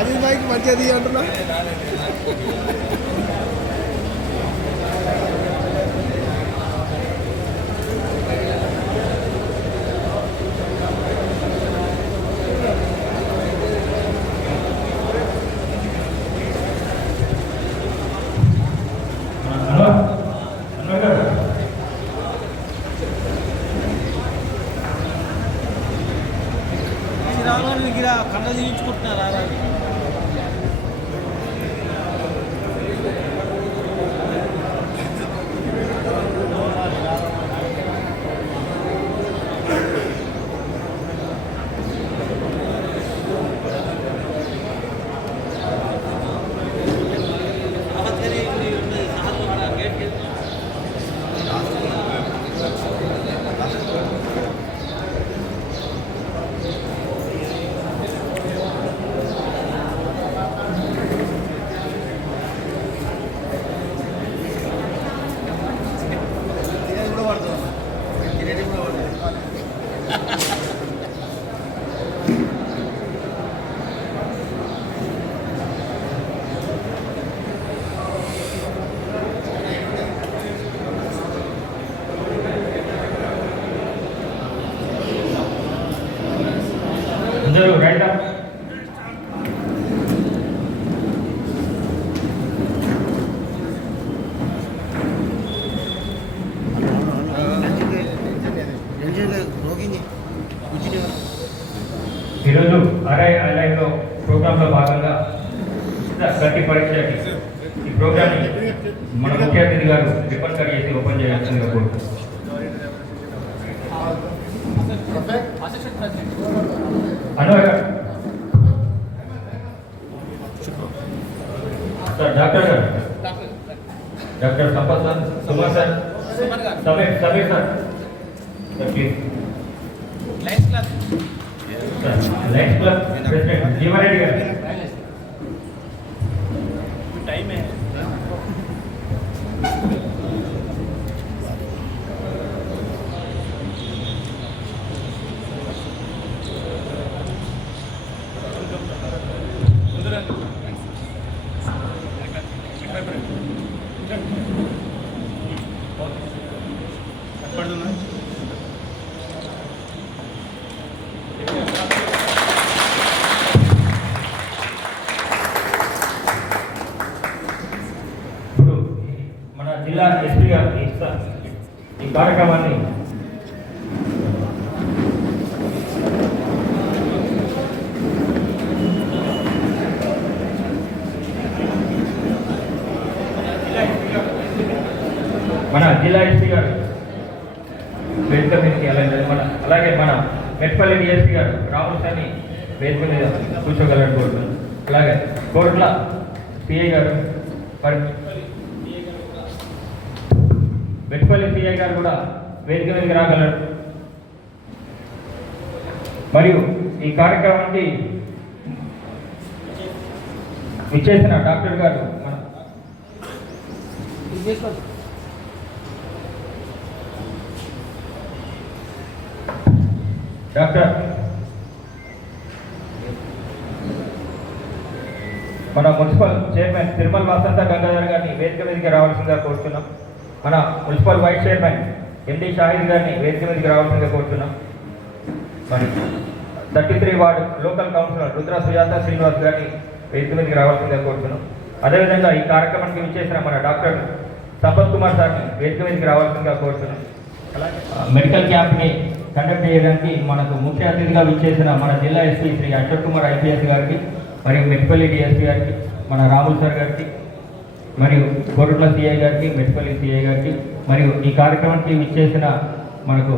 అది మైక్ మంచిది అంటున్నా. కళ్ళ తీయించుకుంటున్నారా? అందరూ రైట్ అప్. ఈరోజు RILIలో ప్రోగ్రాంలో భాగంగా గట్టి పరీక్షకి ఈ ప్రోగ్రామ్ని మన ముఖ్య అతిథి గారు రిపన్ కట్ చేసి ఓపెన్ చేయాల్సిందిగా కోరుతున్నాను. సార్ డాక్టర్ గారు, doctor Sampath sir, Suman sir, Sameer sir, please. Lions club president Jeeva Reddy గారు. టైమే జిల్లా ఎస్పీ గారు ఈ కార్యక్రమాన్ని మన జిల్లా ఎస్పీ గారు వేదిక మీదకి అలాగే మన మెట్పల్లి డిఎస్పీ గారు రాహుల్ సార్ని వేదిక మీద కూర్చోగలని కోరుతున్నాను. అలాగే కోట్ల సిఐ గారు, మెట్పల్లి సిఐ గారు కూడా వేదిక మీదకి రాగలరు. మరియు ఈ కార్యక్రమానికి విచ్చేసిన డాక్టర్ గారు మన డాక్టర్ మన మున్సిపల్ చైర్మన్ తిరుమల వసంత గంగాధర్ గారిని వేదిక మీదకి రావాల్సిందిగా కోరుతున్నాం. మన municipal vice chairman MD Shahid గారిని వేదిక మీదకి రావాల్సిందిగా కోరుతున్నాం. మరి 33 ward local councillor Rudra Sujatha Srinivas గారిని వేదిక మీదకి రావాల్సిందిగా కోరుతున్నాం. అదేవిధంగా ఈ కార్యక్రమానికి విచ్చేసిన మన డాక్టర్ సంపత్ కుమార్ సార్ని వేదిక మీదకి రావాల్సిందిగా కోరుతున్నాం. అలాగే మెడికల్ క్యాంప్ని కండక్ట్ చేయడానికి మనకు ముఖ్య అతిథిగా విచ్చేసిన మన జిల్లా ఎస్పీ శ్రీ అశోక్ కుమార్ IPS గారికి, మరియు మెట్పల్లి DSP గారికి, మన రాహుల్ సార్ గారికి, మరియు కోరుట్ల సిఐ గారికి, మెట్పల్లి సిఐ గారికి, మరియు ఈ కార్యక్రమానికి విచ్చేసిన మనకు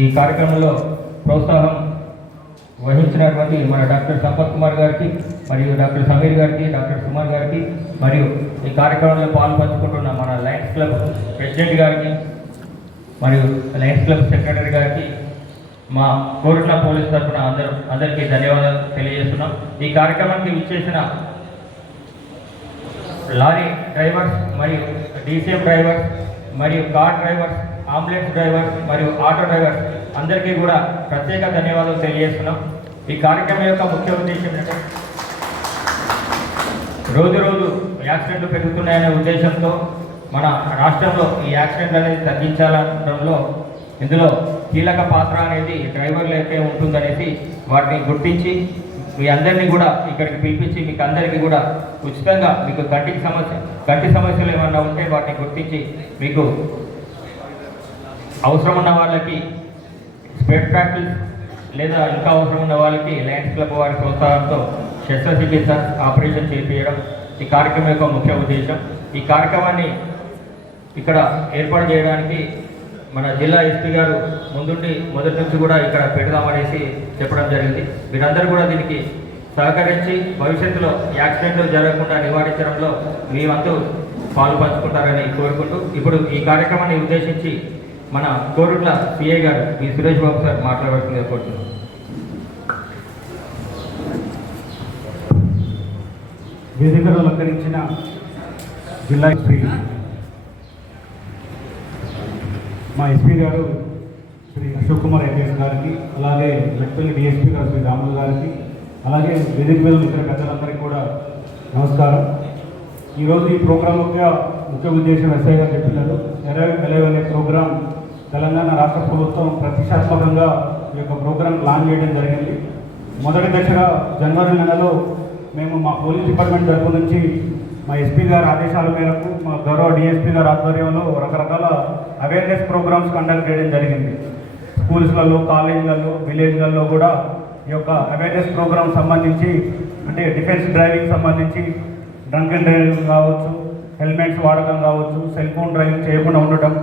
ఈ కార్యక్రమంలో ప్రోత్సాహం వహించినటువంటి మన డాక్టర్ సంపత్ కుమార్ గారికి, మరియు డాక్టర్ సమీర్ గారికి, డాక్టర్ సుమన్ గారికి, మరియు ఈ కార్యక్రమంలో పాల్పంచుకుంటున్న మన లయన్స్ క్లబ్ ప్రెసిడెంట్ గారికి, మరియు లయన్స్ క్లబ్ సెక్రటరీ గారికి, మా కోరుట్ల పోలీస్ తరఫున అందరికీ ధన్యవాదాలు తెలియజేస్తున్నాం. ఈ కార్యక్రమానికి విచ్చేసిన లారీ డ్రైవర్స్ మరియు DCM డ్రైవర్స్ మరియు కార్ డ్రైవర్స్, అంబులెన్స్ డ్రైవర్స్ మరియు ఆటో డ్రైవర్స్ అందరికీ కూడా ప్రత్యేక ధన్యవాదాలు తెలియజేస్తున్నాం. ఈ కార్యక్రమం యొక్క ముఖ్య ఉద్దేశం ఏంటంటే రోజు రోజు యాక్సిడెంట్లు పెరుగుతున్నాయనే ఉద్దేశంతో మన రాష్ట్రంలో ఈ యాక్సిడెంట్లు అనేది తగ్గించాలనడంలో ఇందులో కీలక పాత్ర అనేది డ్రైవర్లకే ఉంటుందనేసి వాటిని గుర్తించి మీ అందరినీ కూడా ఇక్కడికి పిలిపించి మీకు అందరికీ కూడా ఉచితంగా మీకు కంటి సమస్యలు ఏమన్నా ఉంటే వాటిని గుర్తించి మీకు అవసరం ఉన్న వాళ్ళకి స్పెడ్ ప్రాక్టీస్ లేదా ఇంకా అవసరం ఉన్న వాళ్ళకి లయన్స్ క్లబ్ వారి ప్రోత్సాహంతో శస్త్రచికిత్స ఆపరేషన్ చేయించడం ఈ కార్యక్రమం యొక్క ముఖ్య ఉద్దేశం. ఈ కార్యక్రమాన్ని ఇక్కడ ఏర్పాటు చేయడానికి మన జిల్లా ఎస్పీ గారు మొదటి నుంచి కూడా ఇక్కడ పెడదామనేసి చెప్పడం జరిగింది. మీరందరూ కూడా దీనికి సహకరించి భవిష్యత్తులో యాక్సిడెంట్లు జరగకుండా నివారించడంలో మీ వంతు పాలు పంచుకుంటారని కోరుకుంటూ ఇప్పుడు ఈ కార్యక్రమాన్ని ఉద్దేశించి మన కోరుట్ల సిఐ గారు మీ సురేష్ బాబు సార్ మాట్లాడవలసిందిగా కోరుతున్నాం. వేదికలో అలంకరించిన జిల్లా ఎస్పీ మా ఎస్పీ గారు శ్రీ అశోక్ కుమార్ ఐపీఎస్ గారికి, అలాగే మెట్పల్లి డిఎస్పీ గారు శ్రీ రాములు గారికి, అలాగే వేదిక మీద ఇతర పెద్దలందరికీ కూడా నమస్కారం. ఈరోజు ఈ ప్రోగ్రాం యొక్క ముఖ్య ఉద్దేశం ఎస్ఐ గారు చెప్పినారు. ఎలైవ్ అనే ప్రోగ్రాం తెలంగాణ రాష్ట్ర ప్రభుత్వం ప్రతిష్టాత్మకంగా ఈ యొక్క ప్రోగ్రాం ప్లాన్ చేయడం జరిగింది. మొదటి దశగా జనవరి నెలలో మేము మా పోలీస్ డిపార్ట్మెంట్ తరఫు నుంచి మా ఎస్పీ గారి ఆదేశాల మేరకు మా గౌరవ డిఎస్పీ గారి ఆధ్వర్యంలో రకరకాల అవేర్నెస్ ప్రోగ్రామ్స్ కండక్ట్ చేయడం జరిగింది. స్కూల్స్లలో, కాలేజీలలో, విలేజ్లలో కూడా ఈ యొక్క అవేర్నెస్ ప్రోగ్రామ్ సంబంధించి అంటే డిఫెన్స్ డ్రైవింగ్ సంబంధించి డ్రంక్ అండ్ డ్రైవింగ్ కావచ్చు, హెల్మెట్స్ వాడకం కావచ్చు, సెల్ ఫోన్ డ్రైవింగ్ చేయకుండా ఉండటం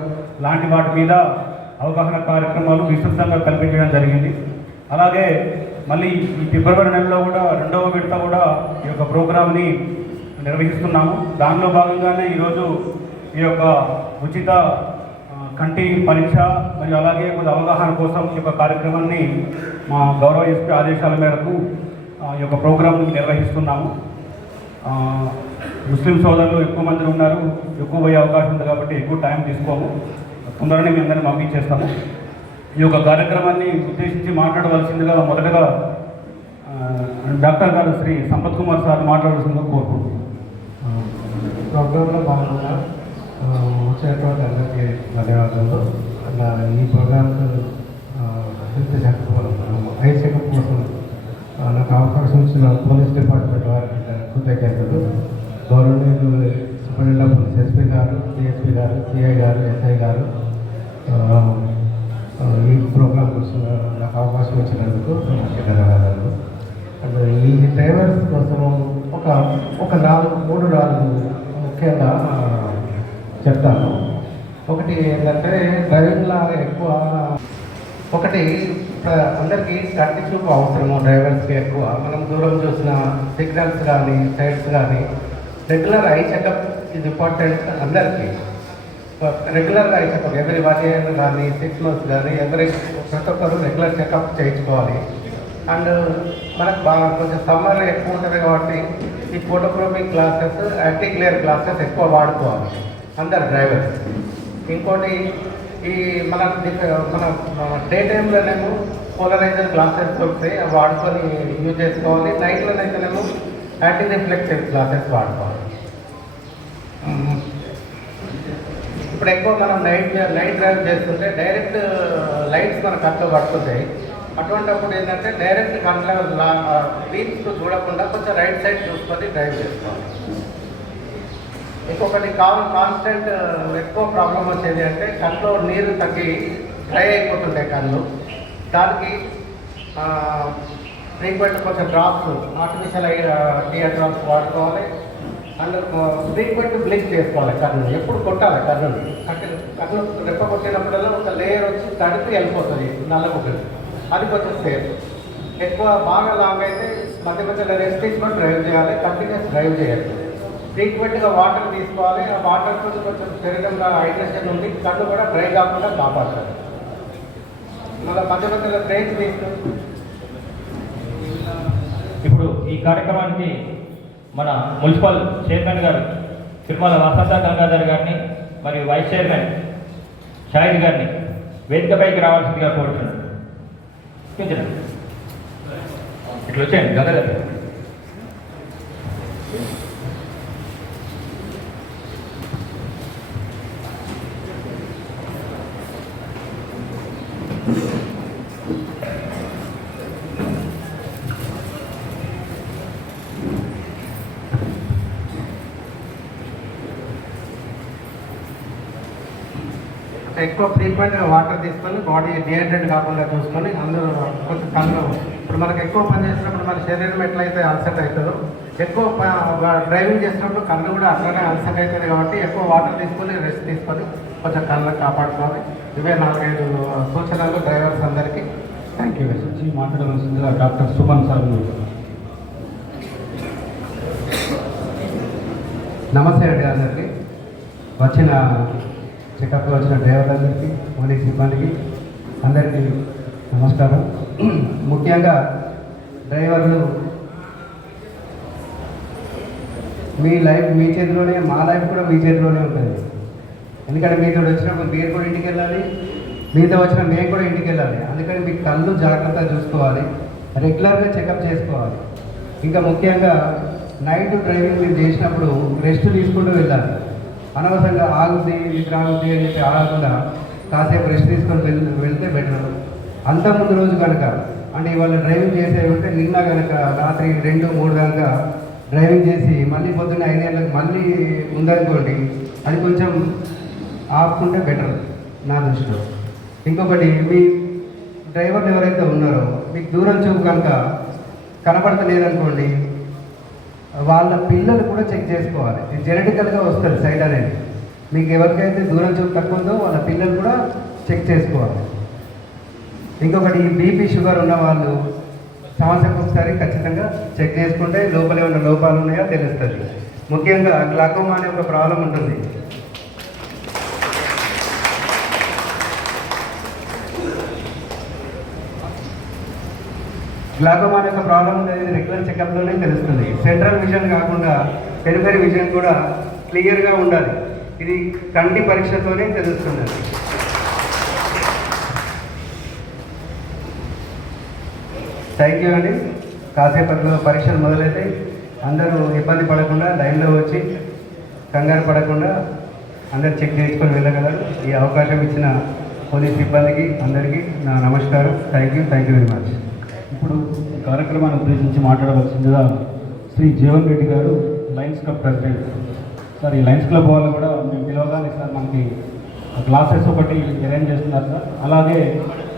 లాంటి వాటి మీద అవగాహన కార్యక్రమాలు విస్తృతంగా కల్పించడం జరిగింది. అలాగే మళ్ళీ ఈ ఫిబ్రవరి నెలలో కూడా రెండవ విడత కూడా ఈ యొక్క ప్రోగ్రామ్ని నిర్వహిస్తున్నాము. దానిలో భాగంగానే ఈరోజు ఈ యొక్క ఉచిత కంటి పరీక్ష మరియు అలాగే కొద్ది అవగాహన కోసం ఈ యొక్క కార్యక్రమాన్ని మా గౌరవ ఎస్పీ ఆదేశాల మేరకు ఈ యొక్క ప్రోగ్రామ్ నిర్వహిస్తున్నాము. ముస్లిం సోదరులు ఎక్కువ మంది ఉన్నారు, ఎక్కువ పోయే అవకాశం ఉంది కాబట్టి ఎక్కువ టైం తీసుకోము, తొందరనే మీ అందరినీ పంపించేస్తాము. ఈ యొక్క కార్యక్రమాన్ని ఉద్దేశించి మాట్లాడవలసిందిగా మొదటగా డాక్టర్ గారు శ్రీ సంపత్ కుమార్ సార్ మాట్లాడాల్సిందిగా కోరుకుంటున్నాను. ప్రోగ్రాంలో భాగంగా వచ్చేటువంటి అందరికీ ధన్యవాదాలు. ఈ ప్రోగ్రాంకు హెల్త్ చెకప్ ఐ చెకప్ కోసం నాకు అవకాశం ఇచ్చిన పోలీస్ డిపార్ట్మెంట్ వారికి కృతజ్ఞతలు. గవర్నమెంట్ సూపరింటెండెంట్ పోలీస్ ఎస్పీ గారు, డిఎస్పీ గారు, సిఐ గారు, ఎస్ఐ గారు ఈ ప్రోగ్రాం కోసం నాకు అవకాశం ఇచ్చినందుకు ధన్యవాదాలు. అండ్ ఈ డ్రైవర్స్ కోసం ఒక 3-4 ముఖ్యంగా చెప్తాను. ఒకటి ఏంటంటే డ్రైవింగ్ లాగా ఎక్కువ అందరికీ కంటి చూపు అవసరము. డ్రైవర్స్కి ఎక్కువ మనం దూరం చూసిన సిగ్నల్స్ కానీ సైడ్స్ కానీ regular eye checkup is important. అందరికీ రెగ్యులర్గా ఐ చెకప్ ఎవరి 1 year కానీ 6 months కానీ ప్రతి ఒక్కరు రెగ్యులర్ చెకప్ చేయించుకోవాలి. అండ్ మనకు కొంచెం సమ్మర్ ఎక్కువ ఉంటుంది కాబట్టి ఈ photographic glasses, anti glare glasses ఎక్కువ వాడుకోవాలి అందరు డ్రైవర్స్. ఇంకోటి ఈ మన డే టైంలోనేమో పోలరైజర్ గ్లాసెస్ దొరుకుతాయి, అవి వాడుకొని యూజ్ చేసుకోవాలి. నైట్లోనైతేనేమో యాంటీ రిఫ్లెక్టివ్ గ్లాసెస్ వాడుకోవాలి. ఇప్పుడు ఎక్కువ మనం నైట్ డ్రైవ్ చేస్తుంటే డైరెక్ట్ లైట్స్ మన కట్లో పడుతుంటాయి. అటువంటిప్పుడు ఏంటంటే డైరెక్ట్ కంట్లో వీల్స్ చూడకుండా కొంచెం రైట్ సైడ్ చూసుకొని డ్రైవ్ చేసుకోవాలి. ఇంకొకటి కాన్స్టెంట్ ఎక్కువ ప్రాబ్లం వచ్చేది అంటే కళ్ళలో నీరు తగ్గి డ్రై అయిపోతుంటాయి కళ్ళు. దానికి ఫ్రీక్వెంట్ కొంచెం డ్రాప్స్, ఆర్టిఫిషియల్ టీఆర్ డ్రాప్స్ వాడుకోవాలి. అండ్ ఫ్రీక్వెంట్ బ్లింక్ చేసుకోవాలి. కన్ను ఎప్పుడు కొట్టాలి, కన్ను రెప్ప కొట్టినప్పుడల్లా ఒక లేయర్ వచ్చి తడిపి వెళ్ళిపోతుంది నల్లబుగ్గలు. అది కొంచెం సేఫ్. ఎక్కువ బాగా లాంగ్ అయితే మధ్య మధ్యలో రెస్ట్ తీసుకొని డ్రైవ్ చేయాలి, కంటిన్యూస్ డ్రైవ్ చేయాలి. ఫ్రీక్వెంట్గా వాటర్ తీసుకోవాలి. ఆ వాటర్ కొంచెం శరీరంలో హైడ్రేషన్ ఉండి కళ్ళు కూడా డ్రై కాకుండా కాపాడుతుంది. మళ్ళీ మధ్య మధ్యలో బ్రేక్ తీసుకొని ఇప్పుడు ఈ కార్యక్రమానికి మన మున్సిపల్ చైర్మన్ గారు తిరుమల వసంత గంగాధర్ గారిని మరియు వైస్ చైర్మన్ షాహిద్ గారిని వేదికపైకి రావాల్సిందిగా కోరుతున్నాను. ఇట్లా వచ్చేయండి గంగాధర్. ఎక్కువ ఫ్రీక్వెంట్గా వాటర్ తీసుకొని బాడీ డిహైడ్రేట్ కాకుండా చూసుకొని అందరూ కొంచెం కళ్ళు ఇప్పుడు మనకు ఎక్కువ పని చేసినప్పుడు మన శరీరం ఎట్లయితే అలసట అవుతుందో ఎక్కువ డ్రైవింగ్ చేసినప్పుడు కళ్ళు కూడా అట్లనే అలసట అవుతుంది కాబట్టి ఎక్కువ వాటర్ తీసుకొని రెస్ట్ తీసుకొని కొంచెం కళ్ళని కాపాడుకోవాలి. ఇవే 4-5 సూచనలు డ్రైవర్స్ అందరికీ. Thank you. మాట్లాడవలసిందిగా డాక్టర్ సుమన్ సార్. నమస్తే అండి అందరికీ. చెకప్కి వచ్చిన డ్రైవర్లందరికీ, పోలీస్ సిబ్బందికి అందరికీ నమస్కారం. ముఖ్యంగా డ్రైవర్లు, మీ లైఫ్ మీ చేతిలోనే, మా లైఫ్ కూడా మీ చేతిలోనే ఉంటుంది. ఎందుకంటే మీతో వచ్చినప్పుడు మీరు కూడా ఇంటికి వెళ్ళాలి, మీతో వచ్చిన మేము కూడా ఇంటికి వెళ్ళాలి. అందుకని మీ కళ్ళు జాగ్రత్తగా చూసుకోవాలి, రెగ్యులర్గా చెకప్ చేసుకోవాలి. ఇంకా ముఖ్యంగా నైట్ డ్రైవింగ్ మీరు చేసినప్పుడు రెస్ట్ తీసుకుంటూ వెళ్ళాలి. అనవసరంగా ఆగుద్ది, నిద్ర ఆగుద్ది అని చెప్పి ఆగకుండా కాసేపు రెస్ట్ తీసుకొని వెళ్తే బెటర్. అంత ముందు రోజు కనుక అంటే ఇవాళ డ్రైవింగ్ చేసే ఉంటే నిన్న కనుక రాత్రి 2-3 కనుక డ్రైవింగ్ చేసి మళ్ళీ పొద్దున్న 5 గంటలకు మళ్ళీ ఉందనుకోండి, అది కొంచెం ఆపుకుంటే బెటర్ నా దృష్టిలో. ఇంకొకటి, మీ డ్రైవర్లు ఎవరైతే ఉన్నారో మీకు దూరం చూపు కనుక కనపడతలేదనుకోండి, వాళ్ళ పిల్లలు కూడా చెక్ చేసుకోవాలి. ఇది జెనెటికల్గా వస్తుంది సైట్ అనేది. మీకు ఎవరికైతే దూరం చూపు తక్కువ ఉందో వాళ్ళ పిల్లలు కూడా చెక్ చేసుకోవాలి. ఇంకొకటి, ఈ బీపీ షుగర్ ఉన్న వాళ్ళు సంవత్సరం ఒకసారి ఖచ్చితంగా చెక్ చేసుకుంటే లోపల ఏమైనా లోపాలు ఉన్నాయో తెలుస్తుంది. ముఖ్యంగా గ్లాకోమా అనే ఒక ప్రాబ్లం ఉంటుంది. గ్లాకోమా అనే ఒక ప్రాబ్లం అనేది రెగ్యులర్ చెకప్లోనే తెలుస్తుంది. సెంట్రల్ విజన్ కాకుండా పెరిఫెరీ విజన్ కూడా క్లియర్గా ఉండాలి. ఇది కంటి పరీక్షతోనే తెలుస్తుంది. థ్యాంక్ యూ అండి. కాసేపట్లో పరీక్షలు మొదలైతే అందరూ ఇబ్బంది పడకుండా లైన్లో వచ్చి కంగారు పడకుండా అందరు చెక్ చేసుకొని వెళ్ళగలరు. ఈ అవకాశం ఇచ్చిన పోలీస్ సిబ్బందికి అందరికీ నా నమస్కారం. Thank you very much. ఇప్పుడు ఈ కార్యక్రమాన్ని ఉద్దేశించి మాట్లాడవలసిందిగా శ్రీ జీవన్ రెడ్డి గారు, లయన్స్ క్లబ్ ప్రెసిడెంట్. సార్, ఈ లయన్స్ క్లబ్ వాళ్ళు కూడా మేము పిలవగానే సార్ మనకి క్లాసెస్ ఒకటి అరేంజ్ చేస్తున్నారు సార్. అలాగే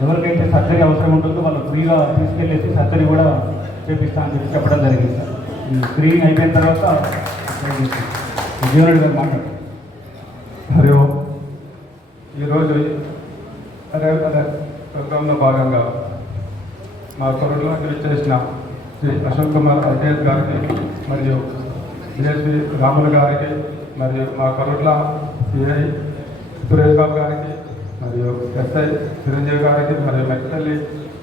ఎవరికైతే సర్జరీ అవసరం ఉంటుందో వాళ్ళు ఫ్రీగా తీసుకెళ్ళేసి సర్జరీ కూడా చేపిస్తా అని చెప్పి చెప్పడం జరిగింది సార్. ఈ స్క్రీనింగ్ అయిపోయిన తర్వాత జీవన్ రెడ్డి గారు మాట్లాడారు. హరి ఓం. ఈరోజు ప్రోగ్రాంలో భాగంగా మా త్వరలోకి చేసిన శ్రీ అశోక్ కుమార్ ఐఏఎస్ గారికి మరియు డిఎస్పీ రాములు గారికి మరియు మా కరుట్ల సిఐ సురేష్ బాబు గారికి మరియు ఎస్ఐ చిరంజీవి గారికి మరియు మెట్పల్లి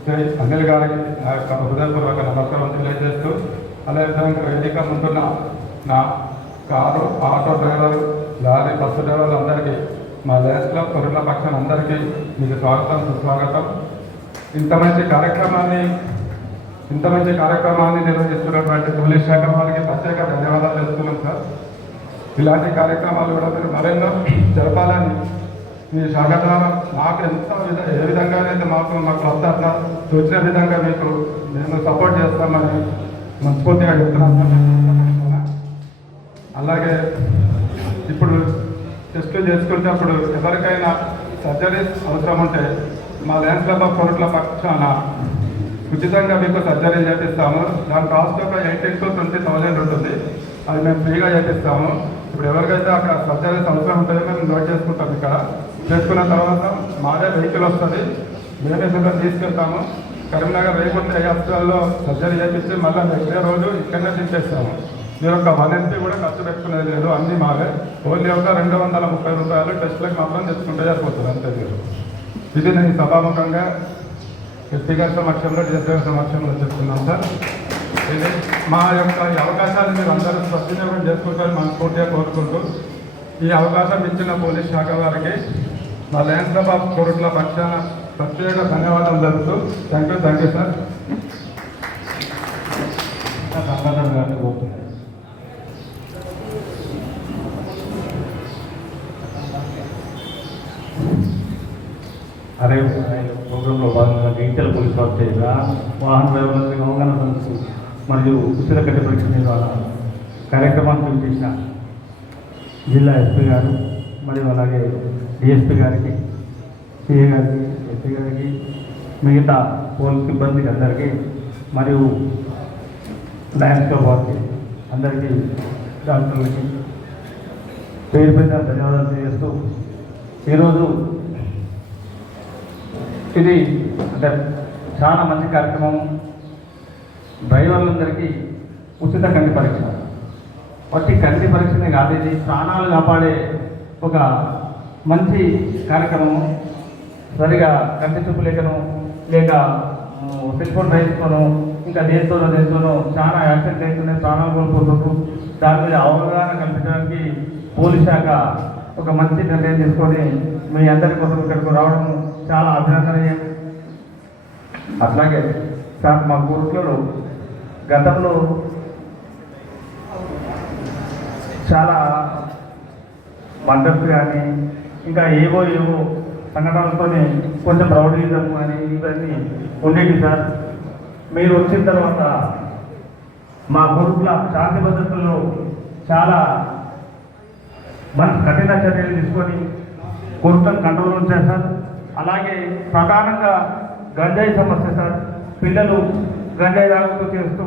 సిఐ అనిల్ గారికి నా యొక్క హృదయపూర్వక నమస్కారం తెలియజేస్తూ, అదేవిధంగా వేదిక ముందున్న నా car, auto driver, lorry, bus డ్రైవర్లు అందరికీ, మా లయన్స్ క్లబ్ కరుట్ల పక్షాన అందరికీ మీకు స్వాగతం, సుస్వాగతం. ఇంత మంచి కార్యక్రమాన్ని నిర్వహిస్తున్నటువంటి పోలీస్ శాఖ వారికి ప్రత్యేక ధన్యవాదాలు తెలుస్తున్నాం సార్. ఇలాంటి కార్యక్రమాలు కూడా మీరు మరెన్నో జరపాలని మీ శాఖ ద్వారా మాకు ఏ విధంగా అయితే మా క్లబ్ తరఫున తోచిన విధంగా మీకు మేము సపోర్ట్ చేస్తామని మనస్ఫూర్తిగా చెప్తున్నాం. అలాగే ఇప్పుడు టెస్టులు చేసుకునేటప్పుడు ఎవరికైనా సర్జరీస్ అవసరం ఉంటే మా లయన్స్ క్లబ్ ఆఫ్ కోరుట్ల పక్షాన ఉచితంగా మీకు సర్జరీ చేపిస్తాము. దాని కాస్ట్ ఒక 18,000 to 20,000 ఉంటుంది. అది మేము ఫ్రీగా చేపిస్తాము. ఇప్పుడు ఎవరికైతే అక్కడ సర్జరీస్ అవసరం ఉంటుందో మేము నోట్ చేసుకుంటాం. ఇక్కడ చేసుకున్న తర్వాత మాదే వెహికల్ వస్తుంది, మేమే మిమ్మల్ని తీసుకెళ్తాము. కరీంనగర్ రేపటి హాస్పిటల్లో సర్జరీ చేపించి మళ్ళీ నెక్స్ట్ డే రోజు ఇక్కడనే దింపేస్తాము. మీరు ఒక 1 MP కూడా ఖర్చు పెట్టుకునేది లేదు, అన్నీ మావే. ఓన్లీ ఒక 230 రూపాయలు టెస్టులకు మాత్రం తెచ్చుకుంటే సరిపోతుంది, అంతే. మీరు ఇది నేను సభాముఖంగా ఎస్పీ గారి సమక్షంలో, డిఎస్పీ గారి సమక్షంలో చెప్తున్నాం సార్. ఇది మా యొక్క ఈ అవకాశాలు మీరు అందరూ సద్వినియోగం చేసుకుంటారని మనస్ఫూర్తిగా కోరుకుంటూ, ఈ అవకాశం ఇచ్చిన పోలీస్ శాఖ వారికి మా లయన్స్ క్లబ్ ఆఫ్ కోరుట్ల పక్షాన ప్రత్యేక ధన్యవాదాలు తెలుపుతూ థ్యాంక్ యూ సార్. గంగాధర్ గారిని కోరుతున్నాను. అదే ప్రోగ్రాంలో భాగంగా జగిత్యాల పోలీసు వారు చేసిన వాహన డ్రైవర్లకు అవగాహన సదస్సు మరియు ఉచిత గడ్డ పరీక్ష నిర్వహణ కార్యక్రమాన్ని చేసిన జిల్లా ఎస్పీ గారు మరియు అలాగే డిఎస్పీ గారికి సిఏ గారికి ఎస్పీ గారికి మిగతా పోలీస్ సిబ్బందికి అందరికీ మరియు లయన్స్ క్లబ్ వారికి అందరికీ డాక్టర్లకి పేరు పెద్ద ధన్యవాదాలు తెలియజేస్తూ ఈరోజు ఇది అంటే చాలా మంచి కార్యక్రమం. డ్రైవర్లందరికీ ఉచిత కంటి పరీక్ష. వాటి కంటి పరీక్షనే కాదు, ఇది ప్రాణాలు కాపాడే ఒక మంచి కార్యక్రమము. సరిగా కంటి చూపు లేకను లేక సెల్ ఫోన్ రైతులను ఇంకా దేశంలోనూ చాలా యాక్సిడెంట్ అవుతున్నాయి, ప్రాణాలు కోల్పోతున్నారు. దాని మీద అవగాహన కల్పించడానికి పోలీస్ శాఖ ఒక మంచి నిర్ణయం తీసుకొని మీ అందరి కోసం ఇక్కడికి రావడం చాలా అభినందనీయం. అట్లాగే సార్ మా కోర్టులో గతంలో చాలా మర్డర్స్ కానీ ఇంకా ఏవో సంఘటనలతో కొంచెం రౌడీజం కానీ ఇవన్నీ ఉండేవి సార్. మీరు వచ్చిన తర్వాత మా కోర్టుల శాంతి భద్రతల్లో చాలా మంచి కఠిన చర్యలు తీసుకొని కోర్టులను కంట్రోల్ ఉంచారు సార్. అలాగే ప్రధానంగా గంజాయి సమస్య సార్. పిల్లలు గంజాయి తాగుతూ చేస్తూ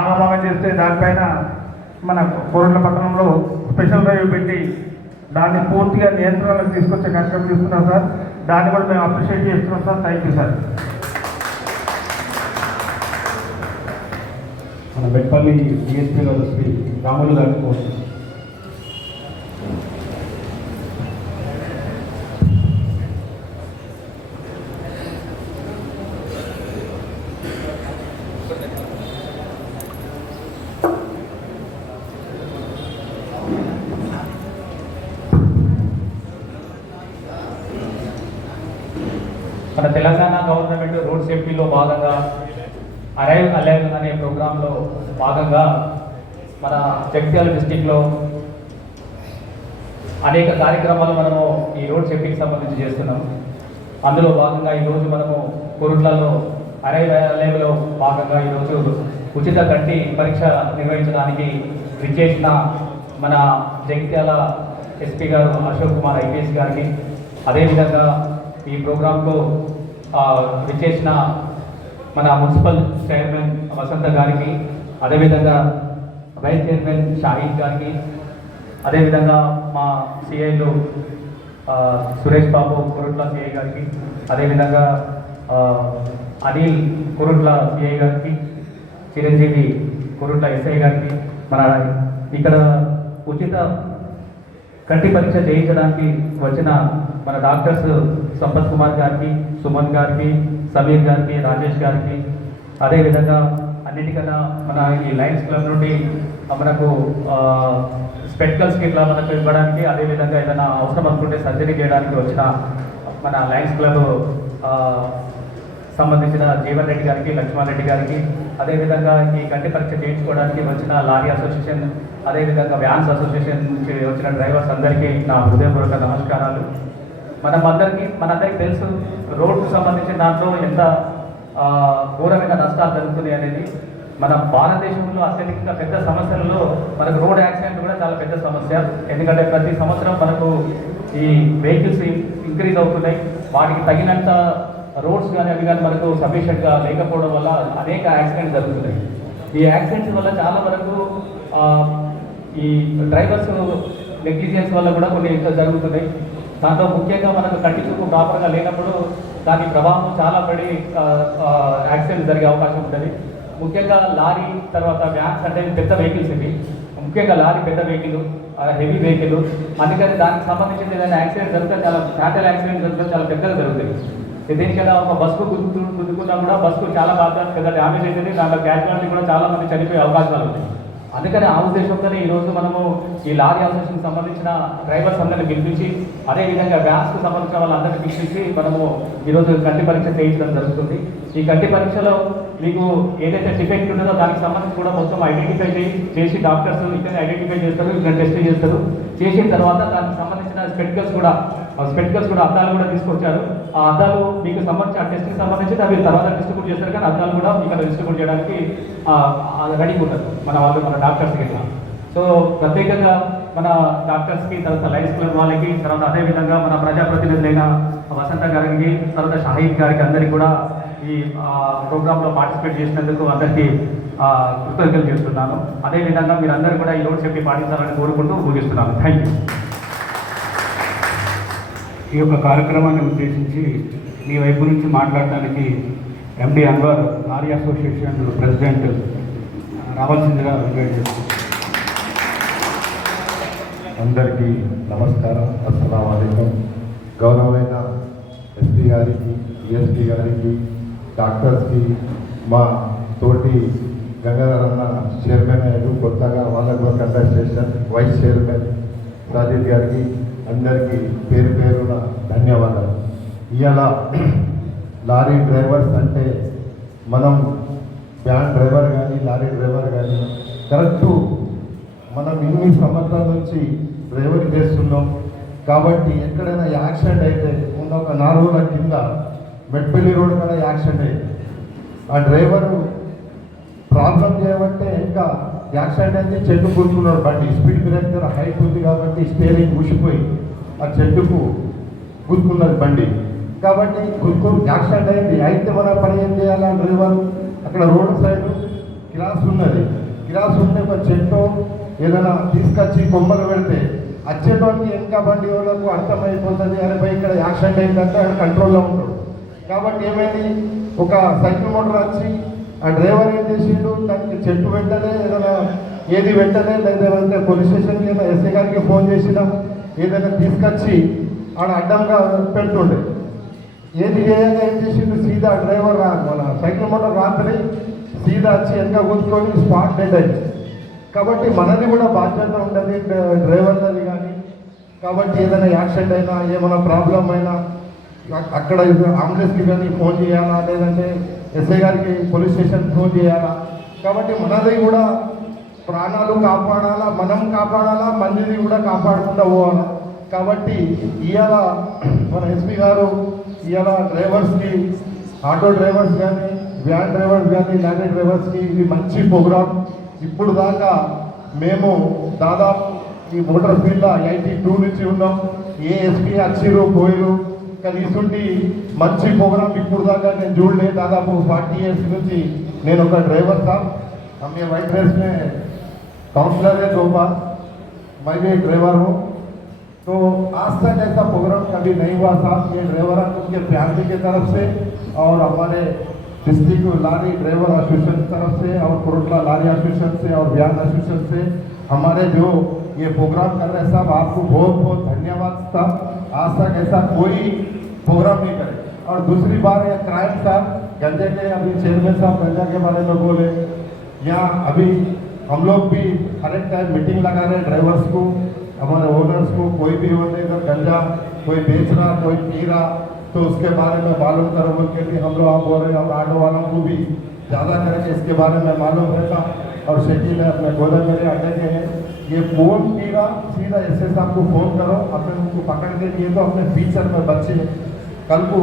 ఆరాధన చేస్తే దానిపైన మన కోరుట్ల పట్టణంలో స్పెషల్ డ్రైవ్ పెట్టి దాన్ని పూర్తిగా నియంత్రణకు తీసుకొచ్చే కార్యక్రమం తీసుకున్నాం సార్. దాన్ని కూడా మేము అప్రిషియేట్ చేస్తున్నాం సార్. Thank you sir. మన బెట్పల్లి డిఎస్పీ గారు శ్రీ రాములు గారికి కోరుతున్నాం. మన తెలంగాణ గవర్నమెంట్ రోడ్ సేఫ్టీలో భాగంగా అరైవ్ అలైవ్ అనే ప్రోగ్రాంలో భాగంగా మన జగిత్యాల డిస్టిక్లో అనేక కార్యక్రమాలు మనము ఈ రోడ్ సేఫ్టీకి సంబంధించి చేస్తున్నాం. అందులో భాగంగా ఈరోజు మనము కోరుట్లలో అరైవ్ అలైవ్లో భాగంగా ఈరోజు ఉచిత కంటి పరీక్ష నిర్వహించడానికి విచ్చేసిన మన జగిత్యాల ఎస్పీ గారు అశోక్ కుమార్ ఐపీఎస్ గారికి, అదేవిధంగా ఈ ప్రోగ్రాంకు విచ్చేసిన మన మున్సిపల్ చైర్మన్ వసంత గారికి, అదేవిధంగా వైస్ చైర్మన్ షాహిద్ గారికి, అదేవిధంగా మా సిఐలు సురేష్ బాబు కోరుట్ల సిఐ గారికి, అదేవిధంగా అనిల్ కోరుట్ల సిఐ గారికి, చిరంజీవి కోరుట్ల ఎస్ఐ గారికి, మన ఇక్కడ ఉచిత కంటి పరీక్ష చేయించడానికి వచ్చిన మన డాక్టర్స్ సంపత్ కుమార్ గారికి, సుమన్ గారికి, సమీర్ గారికి, రాజేష్ గారికి, అదేవిధంగా అన్నిటికన్నా మన ఈ లయన్స్ క్లబ్ నుండి మనకు స్పెక్టల్స్కి ఇట్లా మనకు ఇవ్వడానికి, అదేవిధంగా ఏదైనా అవసరం అనుకుంటే సర్జరీ చేయడానికి వచ్చిన మన లయన్స్ క్లబ్ సంబంధించిన జీవన్ రెడ్డి గారికి, లక్ష్మణ్ రెడ్డి గారికి, అదేవిధంగా ఈ కంటి పరీక్ష చేయించుకోవడానికి వచ్చిన లారీ అసోసియేషన్, అదేవిధంగా వ్యాన్స్ అసోసియేషన్ నుంచి వచ్చిన డ్రైవర్స్ అందరికీ నా హృదయపూర్వక నమస్కారాలు. మనందరికీ తెలుసు రోడ్కు సంబంధించిన దాంట్లో ఎంత ఘోరమైన నష్టాలు జరుగుతుంది అనేది. మన భారతదేశంలో అత్యధికంగా పెద్ద సమస్యలలో మనకు రోడ్ యాక్సిడెంట్ కూడా చాలా పెద్ద సమస్య. ఎందుకంటే ప్రతి సంవత్సరం మనకు ఈ వెహికల్స్ ఇంక్రీజ్ అవుతున్నాయి. వాటికి తగినంత రోడ్స్ కానీ అవి కానీ మనకు సఫిషియెంట్గా లేకపోవడం వల్ల అనేక యాక్సిడెంట్స్ జరుగుతున్నాయి. ఈ యాక్సిడెంట్స్ వల్ల చాలా వరకు ఈ డ్రైవర్స్ నెగ్లిజెన్స్ వల్ల కూడా కొన్ని జరుగుతున్నాయి. దాంట్లో ముఖ్యంగా మనకు కంటి చూపు ప్రాపర్గా లేనప్పుడు దాని ప్రభావం చాలా పడి యాక్సిడెంట్ జరిగే అవకాశం ఉంటుంది. ముఖ్యంగా లారీ తర్వాత వ్యాన్స్ అంటే పెద్ద వెహికల్స్ ఇవి, ముఖ్యంగా లారీ పెద్ద వెహికల్, హెవీ వెహికల్. అందుకని దానికి సంబంధించిన ఏదైనా యాక్సిడెంట్ జరిగితే చాలా ఫ్యాటల్ యాక్సిడెంట్ జరిగితే చాలా పెద్దగా జరుగుతుంది. దేనికైనా ఒక బస్సుకు గుద్దుకున్నా కూడా బస్సుకు చాలా బాగా పెద్ద డ్యామేజ్ అవుతుంది. దాంట్లో క్యాజువాలిటీ కూడా చాలా మంది చనిపోయే అవకాశాలు ఉంటాయి. అందుకని ఆ ఉద్దేశంతోనే ఈరోజు మనము ఈ లారీ అసోసియేషన్కి సంబంధించిన డ్రైవర్స్ అందరినీ పిలిపించి, అదేవిధంగా వ్యాన్స్కి సంబంధించిన వాళ్ళందరినీ పిలిపించి మనము ఈరోజు కంటి పరీక్ష చేయించడం జరుగుతుంది. ఈ కంటి పరీక్షలో మీకు ఏదైతే డిఫెక్ట్ ఉంటుందో దానికి సంబంధించి కూడా మొత్తం ఐడెంటిఫై చేసి డాక్టర్స్ ఇక్కడ ఐడెంటిఫై చేస్తారు, ఇక్కడ టెస్ట్ చేస్తారు. చేసిన తర్వాత దానికి సంబంధించిన స్పెక్టికల్స్ కూడా అద్దాలు కూడా తీసుకొచ్చారు. ఆ అద్దాలు మీకు సంబంధించి ఆ టెస్ట్కి సంబంధించి అవి తర్వాత డిస్ట్రిబ్యూట్ చేస్తారు. కానీ అద్దాలు కూడా ఇక్కడ డిస్ట్రిబ్యూట్ చేయడానికి రెడీగా ఉంటారు మన వాళ్ళు, మన డాక్టర్స్ కింద. సో ప్రత్యేకంగా మన డాక్టర్స్కి, తర్వాత లయన్స్ క్లబ్ వాళ్ళకి, తర్వాత అదేవిధంగా మన ప్రజాప్రతినిధులైన వసంత గారికి, తర్వాత షాహిద్ గారికి అందరికీ కూడా ఈ ప్రోగ్రాంలో పార్టిసిపేట్ చేసినందుకు అందరికీ కృతజ్ఞతలు చేస్తున్నాను. అదేవిధంగా మీరందరూ కూడా ఈ రోజు చెప్పి పాటించాలని కోరుకుంటూ ముగిస్తున్నాను. Thank you. ఈ యొక్క కార్యక్రమాన్ని ఉద్దేశించి మీ వైపు నుంచి మాట్లాడడానికి ఎండి అన్వర్, లారీ అసోసియేషన్ ప్రెసిడెంట్, రావాల్సిందిగా ఇన్వైట్ చేస్తున్నాను. అందరికీ నమస్కారం. అస్సలాము అలైకుం. గౌరవమైన ఎస్పీ గారికి, డిఎస్పీ గారికి, డాక్టర్స్కి, మా తోటి గంగాధర్ అన్న చైర్మన్ అయ్యారు కొత్తగా, వాళ్ళకు ఒక కంటెస్టేషన్ వైస్ చైర్మన్ రాజేష్ గారికి అందరికీ పేరు పేరున ధన్యవాదాలు. ఇవాళ లారీ డ్రైవర్స్ అంటే మనం వ్యాన్ డ్రైవర్ కానీ లారీ డ్రైవర్ కానీ కరెక్టు మనం ఇన్ని సంవత్సరాల నుంచి డ్రైవర్ చేస్తున్నాం కాబట్టి ఎక్కడైనా యాక్సిడెంట్ అయితే ఉన్న ఒక 4 రోజుల కింద మెట్పల్లి రోడ్ కూడా యాక్సిడెంట్ అయింది. ఆ డ్రైవరు ప్రాబ్లం చేయబట్టే ఇంకా యాక్సిడెంట్ అయితే చెట్టు కూర్చున్నాడు. బండి స్పీడ్ బ్రేకర్ హైట్ ఉంది కాబట్టి స్టీరింగ్ ఊసిపోయి ఆ చెట్టుకు కూర్చున్నది బండి. కాబట్టి యాక్సిడెంట్ అయింది. అయితే మన పని ఏం చేయాలి? డ్రైవర్ అక్కడ రోడ్ సైడ్ క్రాస్ ఉన్నది, క్రాస్ ఉంటే ఒక చెట్టు ఏదైనా తీసుకొచ్చి కొమ్మలు పెడితే వచ్చేటోనికి వెనక బండి వాళ్ళకు అర్థమైపోతుంది, అరే భయ్ ఇక్కడ యాక్సిడెంట్ అయిందంటే ఆయన కంట్రోల్లో ఉంటాడు. కాబట్టి ఏమైంది, ఒక సైకిల్ మోటార్ వచ్చి ఆ డ్రైవర్ ఏం చేసిండు, దానికి చెట్టు పెట్టలే, ఏదైనా ఏది పెట్టలే, లేదంటే పోలీస్ స్టేషన్కి ఏదైనా ఎస్ఐ గారికి ఫోన్ చేసినా ఏదైనా తీసుకొచ్చి ఆడ అడ్డంగా పెడుతుండే. ఏది చేయాలి, ఏం చేసిండు, సీదా డ్రైవర్ మన సైకిల్ మోటార్ రాత్రి సీదా వచ్చి వెనక కూర్చొని స్పాట్ డెడ్ అయింది. కాబట్టి మనది కూడా బాధ్యత ఉంటుంది డ్రైవర్లది కానీ. కాబట్టి ఏదైనా యాక్సిడెంట్ అయినా, ఏమైనా ప్రాబ్లం అయినా అక్కడ అంబులెన్స్కి కానీ ఫోన్ చేయాలా, లేదంటే ఎస్ఐ గారికి పోలీస్ స్టేషన్ ఫోన్ చేయాలా. కాబట్టి మనది కూడా ప్రాణాలు కాపాడాలా, మనం కాపాడాలా, మందిని కూడా కాపాడకుండా పోవాలా. కాబట్టి ఇవాళ మన ఎస్పీ గారు ఇవాళ డ్రైవర్స్కి, ఆటో డ్రైవర్స్ కానీ, వ్యాన్ డ్రైవర్స్ కానీ, లారీ డ్రైవర్స్కి ఇది మంచి ప్రోగ్రామ్. ఇప్పుడు దాకా మేము దాదాపు ఈ మోటార్ ఫీల్డ్లో 82 నుంచి ఉన్నాం. ఏ ఎస్పీ వచ్చిరు పోయిరు, కానీ ఇటువంటి మంచి ప్రోగ్రామ్ ఇప్పుడు దాకా నేను చూడలే. దాదాపు 40 years నుంచి నేను ఒక డ్రైవర్ था, हमें वाइट ड्रेस में काउंसलर है 2 बार, मैं भी एक ड्राइवर हूँ. तो आज तक ऐसा प्रोग्राम कभी नहीं हुआ साहब. ये ड्राइवर उनके फैमिली की तरफ से और हमारे डिस्ट्रिक्ट लारी ड्राइवर एसोसिएशन की तरफ से और कोरटला लारी एसोसिएशन से और व्यान एसोसिएशन से हमारे जो ये प्रोग्राम कर रहे हैं साहब, आपको बहुत बहुत धन्यवाद साहब. आज तक ऐसा कोई प्रोग्राम नहीं करे. और दूसरी बार ये क्राइम साहब, गंजे के अभी चेयरमैन साहब गंजा के बारे में बोले, यहाँ अभी हम लोग भी हर एक टाइम मीटिंग लगा रहे हैं ड्राइवर्स को, हमारे ओनर्स को. कोई भी होने का गंजा कोई बेच रहा, कोई पी रहा, तो उसके बारे में मालूम करो बोल के भी हम लोग आप बोल रहे हैं. हम ऑटो वालों को भी ज़्यादा करके इसके बारे में मालूम रहता. और शेखी में अपने गोदम मेरे अड्डे के हैं, ये फोन पी रहा, सीधा एसएस साहब को फ़ोन करो, अपने उनको पकड़ के लिए तो अपने फीचर में बच्चे कल को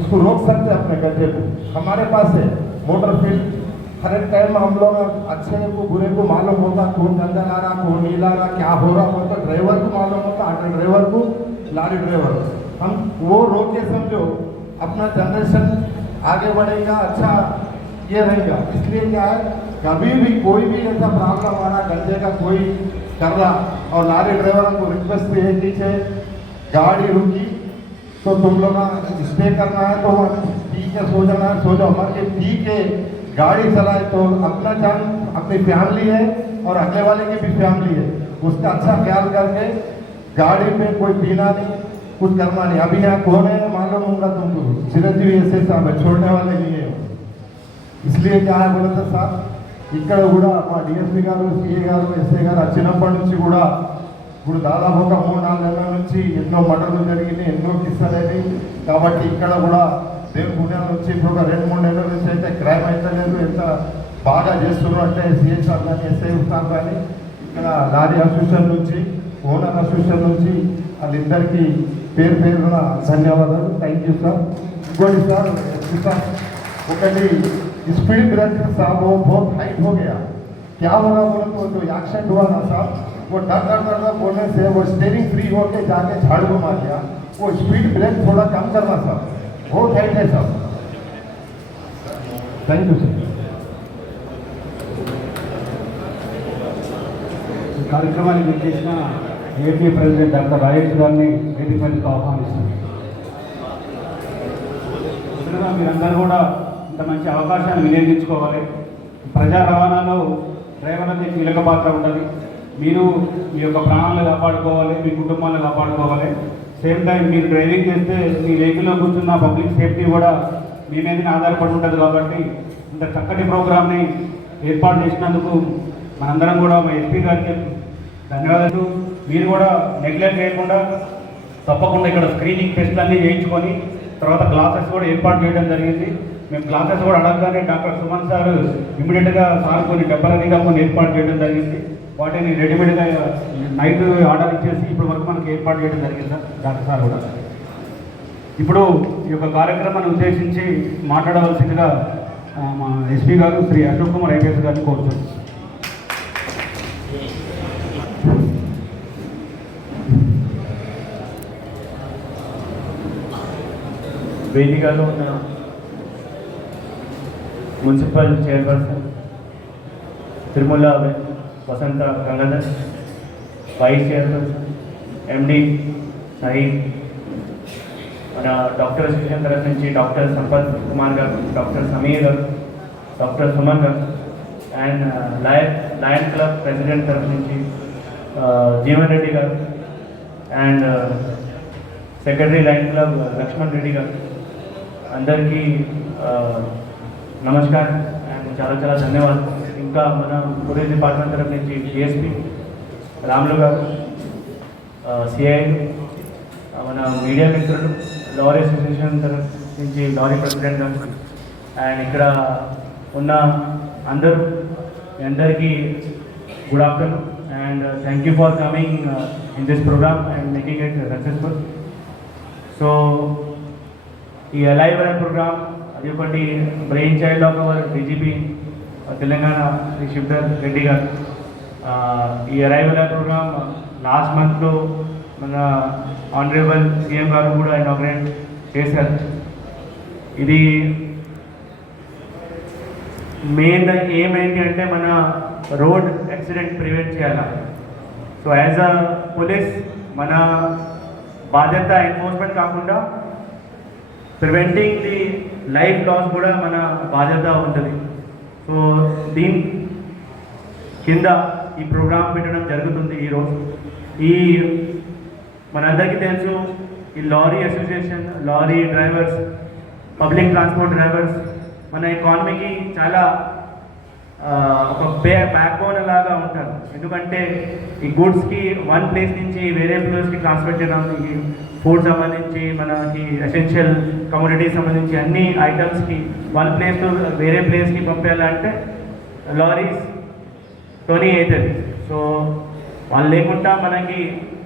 उसको रोक सकते हैं अपने गड्ढे को. हमारे पास है मोटर फील्ड, हर एक टाइम हम लोग अच्छे को बुरे को मालूम होता, कौन गंजा ला रहा, कौन नहीं ला रहा, क्या हो रहा होता. ड्राइवर को मालूम होता, ऑटो ड्राइवर को, लारी ड्राइवर. हम वो रोक के समझो अपना जनरेशन आगे बढ़ेगा, अच्छा ये रहेगा. इसलिए क्या है, कभी भी कोई भी ऐसा प्रॉब्लम आ रहा, गंजे का कोई कर रहा, और लारी ड्राइवर को रिक्वेस्ट है नीचे गाड़ी रुकी तो तुम लोग स्टे करना है तो पी के सो जाना है, सो जाओ. हमारे पी के गाड़ी चलाए तो अपना जान, अपनी फैमिली है और अगले वाले की भी फैमिली है, उसका अच्छा ख्याल करके गाड़ी में कोई पीना नहीं, कुछ करना नहीं. अभी यहाँ कौन है मालूम होगा तुमको, चिरंजीवी एसए साहब है, छोड़ने वाले नहीं है. इसलिए क्या है बोले तो साहब, ఇక్కడ కూడా మా డిఎస్పీ గారు, సిఏ గారు, ఎస్ఐ గారు వచ్చినప్పటి నుంచి కూడా ఇప్పుడు దాదాపు ఒక 3-4 నెలల నుంచి ఎన్నో మర్డర్లు జరిగినాయి, ఎన్నో కిస్సలైనవి. కాబట్టి ఇక్కడ కూడా దేవుని పుణ్యాల నుంచి ఇప్పుడు ఒక 2-3 నెలల నుంచి అయితే క్రైమ్ అయితే లేదు. ఎంత బాగా చేస్తున్నారు అంటే సిఐ సార్ కానీ, ఎస్ఐ సార్ కానీ, ఇక్కడ లారీ అసోసియేషన్ నుంచి, ఓనర్ అసోసియేషన్ నుంచి వాళ్ళిద్దరికీ పేరు పేరున ధన్యవాదాలు. Thank you sir. ఇంకోటి సార్, ఒకటి स्पीड ब्रेकर साहब वो बहुत हाइट हो गया. क्या होगा बोले तो जो एक्सीडेंट हुआ ना साहब, वो डर डर डर डर बोलने से वो स्टेयरिंग फ्री होके जाके झाड़ को मार दिया। वो स्पीड ब्रेक थोड़ा कम करना सर, वो टाइट है सर। Thank you sir. ఈ కార్యక్రమాన్ని నిర్వహించిన ఏపీ ప్రెసిడెంట్ డాక్టర్ రాజేష్ గారిని వేదిక మీదకి ఆహ్వానిస్తున్నాను. ముందుగా మీరందరూ కూడా ఇంత మంచి అవకాశాన్ని వినియోగించుకోవాలి. ప్రజా రవాణాలో డ్రైవర్లకి కీలక పాత్ర ఉంటుంది. మీరు మీ యొక్క ప్రాణాలను కాపాడుకోవాలి, మీ కుటుంబాలను కాపాడుకోవాలి. సేమ్ టైం మీరు డ్రైవింగ్ చేస్తే మీ వెహికల్లో కూర్చున్న పబ్లిక్ సేఫ్టీ కూడా మీ మీదనే ఆధారపడి ఉంటుంది. కాబట్టి ఇంత చక్కటి ప్రోగ్రామ్ని ఏర్పాటు చేసినందుకు మనందరం కూడా మా ఎస్పీ గారికి ధన్యవాదాలు. మీరు కూడా నెగ్లెక్ట్ చేయకుండా తప్పకుండా ఇక్కడ స్క్రీనింగ్ టెస్ట్లు అన్నీ చేయించుకొని తర్వాత క్లాసెస్ కూడా ఏర్పాటు చేయడం జరిగింది. మేము క్లాసెస్ కూడా అడగగానే డాక్టర్ సుమన్ సార్ ఇమీడియట్గా సార్ కొన్ని టెంపరీగా కొన్ని ఏర్పాటు చేయడం జరిగింది. వాటిని రెడీమేడ్గా నైట్ ఆర్డర్ ఇచ్చేసి ఇప్పటి వరకు మనకి ఏర్పాటు చేయడం జరిగింది సార్. డాక్టర్ సార్ కూడా ఇప్పుడు ఈ యొక్క కార్యక్రమాన్ని ఉద్దేశించి మాట్లాడవలసిందిగా మా ఎస్పీ గారు శ్రీ అశోక్ కుమార్ ఐపీఎస్ గారిని కోరుతున్నాం. వేదికలో ఉన్న municipal chairperson Tirumala Vasantha Gangadhar, vice chairperson ఎండి షహీద్, మన డాక్టర్ అసోసియేషన్ తరఫు నుంచి డాక్టర్ సంపత్ కుమార్ గారు, డాక్టర్ సమీర్ గారు, డాక్టర్ సుమన్ గారు, అండ్ లయన్ క్లబ్ ప్రెసిడెంట్ తరఫు నుంచి జీవన్ రెడ్డి గారు, and secretary lion club Lakshman Reddy గారు, అందరికీ నమస్కారం అండ్ చాలా చాలా ధన్యవాదాలు. ఇంకా మన పోలీస్ డిపార్ట్మెంట్ తరఫు నుంచి డిఎస్పీ రాములు గారు, సిఐ, మన మీడియా మిత్రులు, లారీ అసోసియేషన్ తరఫు నుంచి లారీ ప్రెసిడెంట్ గారు, అండ్ ఇక్కడ ఉన్న అందరికీ good afternoon and thank you for coming in this programme and making it successful. So ఈ అలైవ్ అనే ప్రోగ్రామ్ అది ఒకటి brain child of our DGP Telangana Shri Shivadhar Reddy గారు. ఈ అలైవ్ అనే ప్రోగ్రామ్ లాస్ట్ మంత్లో మన ఆనరేబుల్ సీఎం గారు కూడా ఇనాగ్రేట్ చేశారు. ఇది మెయిన్ ఎయిమ్ ఏంటి అంటే మన రోడ్ యాక్సిడెంట్ ప్రివెంట్ చేయాలి. సో యాజ్ అ పోలీస్ మన బాధ్యత ఎన్ఫోర్స్మెంట్ కాకుండా ప్రివెంటింగ్ ది లైఫ్ లాస్ కూడా మన బాధ్యత ఉంటుంది. సో దీని కింద ఈ ప్రోగ్రాం పెట్టడం జరుగుతుంది ఈరోజు. ఈ మనందరికీ తెలుసు ఈ lorry association, lorry drivers, public transport drivers మన ఎకానమీకి చాలా ఒక బ్యాక్ బోన్ లాగా ఉంటారు. ఎందుకంటే ఈ గూడ్స్కి వన్ ప్లేస్ నుంచి వేరే ప్లేస్కి ట్రాన్స్ఫర్ చేయడానికి, ఫుడ్ సంబంధించి మనకి ఎసెన్షియల్ కమోడిటీస్ సంబంధించి అన్ని ఐటమ్స్కి వన్ ప్లేస్ టు వేరే ప్లేస్కి పంపించాలంటే లారీస్తోనే అవుతుంది. సో వాళ్ళు లేకుండా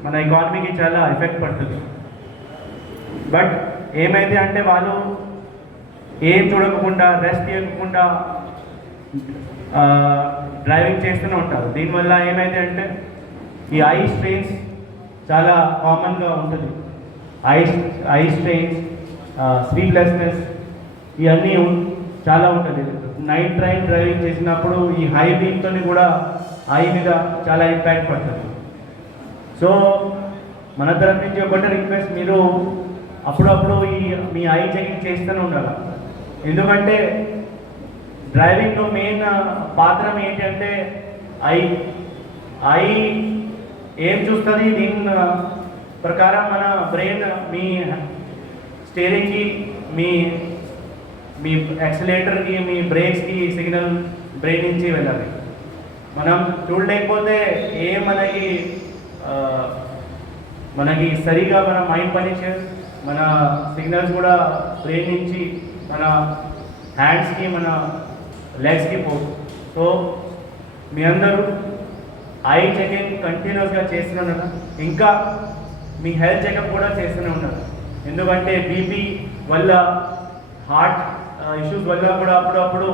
మన ఎకానమీకి చాలా ఎఫెక్ట్ పడుతుంది. బట్ ఏమైతే అంటే వాళ్ళు ఏం చూడకుండా, రెస్ట్ తీయకుండా డ్రైవింగ్ చేస్తూనే ఉంటారు. దీనివల్ల ఏమైతే అంటే ఈ ఐ స్ట్రెయిన్స్ చాలా కామన్గా ఉంటుంది. ఐ స్ట్రెయిన్స్, స్లీప్లెస్నెస్ ఇవన్నీ చాలా ఉంటుంది. నైట్ డ్రైవింగ్ చేసినప్పుడు ఈ హై బీమ్తో కూడా ఐ మీద చాలా ఇంపాక్ట్ పడుతుంది. సో మన తరఫు నుంచి ఒకటే రిక్వెస్ట్, మీరు అప్పుడప్పుడు మీ ఐ చెకింగ్ చేస్తూనే ఉండాలి. ఎందుకంటే డ్రైవింగ్లో మెయిన్ పాత్ర ఏంటంటే ఐ ఏం చూస్తుంది, దీని ప్రకారం మన బ్రెయిన్ మీ స్టీరింగ్కి, మీ యాక్సిలేటర్కి, మీ బ్రేక్స్కి సిగ్నల్ బ్రెయిన్ నుంచి వెళ్ళాలి. మనం చూడలేకపోతే మనకి సరిగా మన మైండ్ పనిచేయదు. మన సిగ్నల్స్ కూడా బ్రెయిన్ నుంచి మన హ్యాండ్స్కి, మన లెగ్స్కి పోదు. సో మీ అందరూ ఐ చెకింగ్ కంటిన్యూస్గా చేస్తూనే ఉన్నారు. ఇంకా మీ హెల్త్ చెకప్ కూడా చేస్తూనే ఉన్నారు. ఎందుకంటే బీపీ వల్ల, హార్ట్ ఇష్యూస్ వల్ల కూడా అప్పుడప్పుడు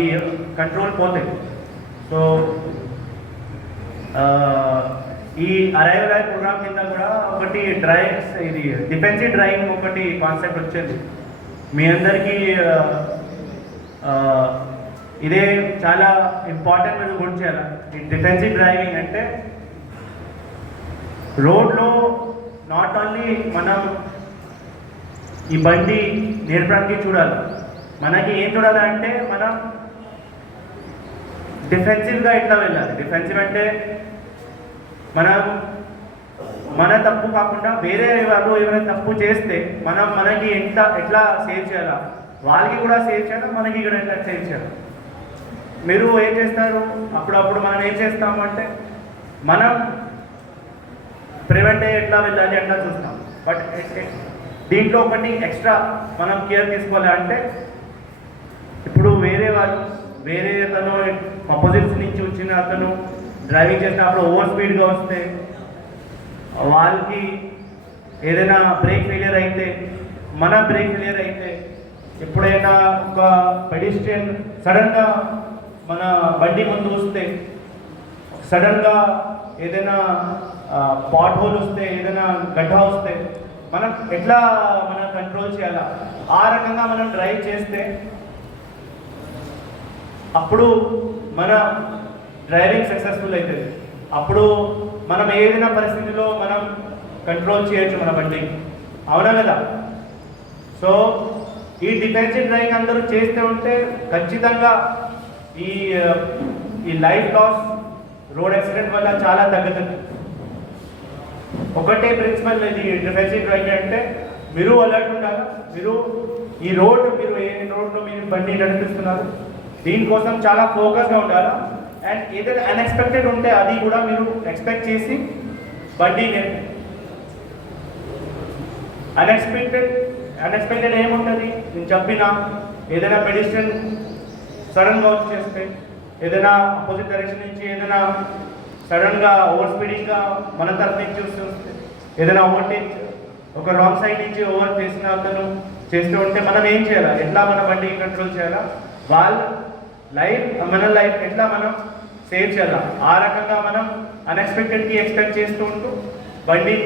ఈ కంట్రోల్ పోతాయి. సో ఈ అరైవల్ ఐ ప్రోగ్రామ్ కింద కూడా ఒకటి డ్రైవ్స్ ఇది డిఫెన్సివ్ డ్రైవింగ్ ఒకటి కాన్సెప్ట్ వచ్చింది. మీ అందరికీ ఇదే చాలా ఇంపార్టెంట్ మీరు గుర్తు చేయాలి. ఈ డిఫెన్సివ్ డ్రైవింగ్ అంటే రోడ్లో నాట్ ఓన్లీ మనం ఈ బండి నేర్పడానికి చూడాలి, మనకి ఏం చూడాలి అంటే మనం డిఫెన్సివ్గా ఎట్లా వెళ్ళాలి. డిఫెన్సివ్ అంటే మన తప్పు కాకుండా వేరే వాళ్ళు ఏమైనా తప్పు చేస్తే మనకి ఎట్లా సేవ్ చేయాలా, వాళ్ళకి కూడా సేవ్ చేయాలా, మనకి కూడా ఎట్లా సేవ్ చేయాలి. మీరు ఏం చేస్తారు, అప్పుడప్పుడు మనం ఏం చేస్తాము అంటే మనం ప్రివెంట్ అయ్యి ఎట్లా వెళ్ళాలి అట్లా చూస్తాం. బట్ దీంట్లో ఒకటి ఎక్స్ట్రా మనం కేర్ తీసుకోవాలి. అంటే ఇప్పుడు వేరే అతను ఆపోజిట్స్ నుంచి వచ్చిన అతను డ్రైవింగ్ చేసినప్పుడు ఓవర్ స్పీడ్గా వస్తే, వాళ్ళకి ఏదైనా బ్రేక్ ఫెయిలియర్ అయితే, మన బ్రేక్ ఫెయిలియర్ అయితే, ఎప్పుడైనా ఒక పెడిస్ట్రియన్ సడన్గా మన బండి ముందు వస్తే, సడన్గా ఏదైనా పాట్ హోల్ వస్తే, ఏదైనా గడ్డ వస్తే మనం ఎట్లా కంట్రోల్ చేయాలా, ఆ రకంగా మనం డ్రైవ్ చేస్తే అప్పుడు మన డ్రైవింగ్ సక్సెస్ఫుల్ అవుతుంది. అప్పుడు మనం ఏదైనా పరిస్థితిలో మనం కంట్రోల్ చేయొచ్చు మన బండి, అవునా కదా. సో ఈ డిఫెన్సివ్ డ్రైవింగ్ అందరూ చేస్తూ ఉంటే ఖచ్చితంగా ఈ లైఫ్ లాస్ రోడ్ యాక్సిడెంట్ వల్ల చాలా తగ్గుతుంది. ఒకటే ప్రిన్సిపల్ ఇది డిఫెన్సివ్ డ్రైవింగ్ అంటే, మీరు అలర్ట్ ఉండాలి. మీరు ఏ రోడ్లో మీరు బండి నడిపిస్తున్నారు దీనికోసం చాలా ఫోకస్గా ఉండాలి. అండ్ ఏదైనా అన్ఎక్స్పెక్టెడ్ ఉంటే అది కూడా మీరు ఎక్స్పెక్ట్ చేసి బండి అన్ఎక్స్పెక్టెడ్ ఏముంటుంది, నేను చెప్పిన ఏదైనా పెడిస్ట్రియన్ సడన్గా వచ్చేస్తే, ఏదైనా ఆపోజిట్ డైరెక్షన్ నుంచి ఏదైనా సడన్గా ఓవర్ స్పీడింగ్గా మన తరఫు నుంచి వస్తే, ఏదైనా ఓవర్టేక్ ఒక రాంగ్ సైడ్ నుంచి ఓవర్ చేసిన అతను చేస్తూ ఉంటే మనం ఏం చేయాలా, ఎట్లా మన బండి కంట్రోల్ చేయాలా, మన లైఫ్ ఎట్లా మనం సేవ్ చేయాలా, ఆ రకంగా మనం అన్ఎక్స్పెక్టెడ్కి ఎక్స్పెక్ట్ చేస్తూ ఉంటూ బండి